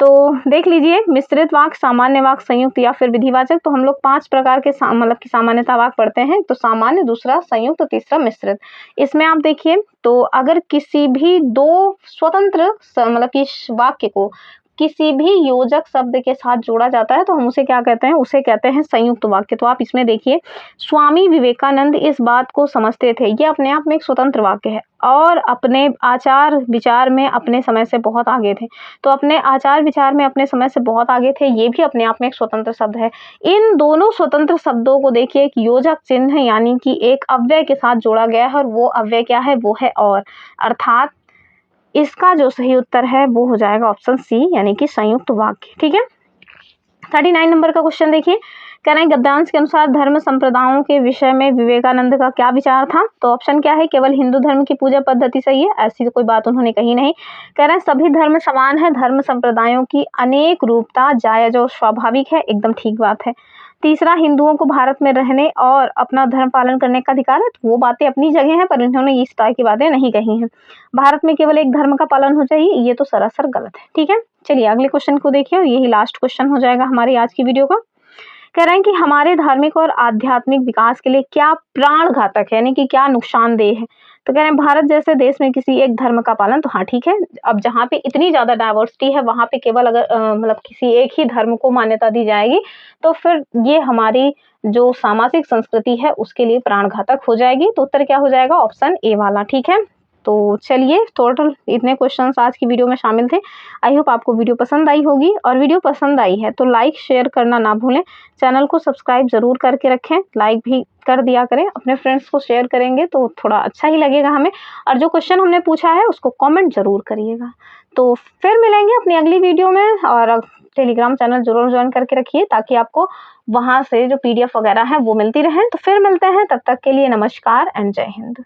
तो देख लीजिए, मिश्रित वाक्य, सामान्य वाक्य, संयुक्त या फिर विधिवाचक। तो हम लोग 5 प्रकार के मतलब कि सामान्यता वाक्य पढ़ते हैं। तो सामान्य, दूसरा संयुक्त, तीसरा मिश्रित। इसमें आप देखिए तो अगर किसी भी 2 स्वतंत्र मतलब कि वाक्य को किसी भी योजक शब्द के साथ जोड़ा जाता है तो हम उसे क्या कहते हैं? उसे कहते हैं संयुक्त वाक्य। तो आप इसमें देखिए, स्वामी विवेकानंद इस बात को समझते थे, ये अपने आप में एक स्वतंत्र वाक्य है। और अपने आचार विचार में अपने समय से बहुत आगे थे। तो अपने आचार विचार में अपने समय से बहुत आगे थे, ये भी अपने आप में एक स्वतंत्र शब्द है। इन दोनों स्वतंत्र शब्दों को देखिए एक योजक चिन्ह यानी कि एक अव्यय के साथ जोड़ा गया है, और वो अव्यय क्या है? वो है और। अर्थात इसका जो सही उत्तर है वो हो जाएगा ऑप्शन सी, यानी कि संयुक्त वाक्य। ठीक है। 39 नंबर का क्वेश्चन देखिए। कह रहे हैं गद्यांश के अनुसार धर्म संप्रदायों के विषय में विवेकानंद का क्या विचार था? तो ऑप्शन क्या है? केवल हिंदू धर्म की पूजा पद्धति सही है, ऐसी तो कोई बात उन्होंने कही नहीं। कह रहे हैं सभी धर्म समान है, धर्म संप्रदायों की अनेक रूपता जायज और स्वाभाविक है, एकदम ठीक बात है। तीसरा, हिंदुओं को भारत में रहने और अपना धर्म पालन करने का अधिकार है, तो वो बातें अपनी जगह हैं, पर इन्होंने इस तरह की बातें नहीं कही हैं। भारत में केवल एक धर्म का पालन हो चाहिए, ये तो सरासर गलत है। ठीक है। चलिए अगले क्वेश्चन को देखिए, यही लास्ट क्वेश्चन हो जाएगा हमारी आज की वीडियो का। कह रहे हैं कि हमारे धार्मिक और आध्यात्मिक विकास के लिए क्या प्राण घातक है, यानी कि क्या नुकसानदेह है? तो कह रहे हैं भारत जैसे देश में किसी एक धर्म का पालन, तो हाँ ठीक है। अब जहाँ पे इतनी ज्यादा डाइवर्सिटी है वहां पे केवल अगर मतलब किसी एक ही धर्म को मान्यता दी जाएगी तो फिर ये हमारी जो सामाजिक संस्कृति है उसके लिए प्राण घातक हो जाएगी। तो उत्तर क्या हो जाएगा? ऑप्शन ए वाला। ठीक है। तो चलिए, टोटल इतने क्वेश्चंस आज की वीडियो में शामिल थे। आई होप आपको वीडियो पसंद आई होगी, और वीडियो पसंद आई है तो लाइक शेयर करना ना भूलें। चैनल को सब्सक्राइब जरूर करके रखें, लाइक भी कर दिया करें। अपने फ्रेंड्स को शेयर करेंगे तो थोड़ा अच्छा ही लगेगा हमें। और जो क्वेश्चन हमने पूछा है उसको कमेंट जरूर करिएगा। तो फिर मिलेंगे अपनी अगली वीडियो में, और टेलीग्राम चैनल जरूर ज्वाइन करके रखिए ताकि आपको वहाँ से जो PDF वगैरह है वो मिलती रहे। तो फिर मिलते हैं, तब तक के लिए नमस्कार एंड जय हिंद।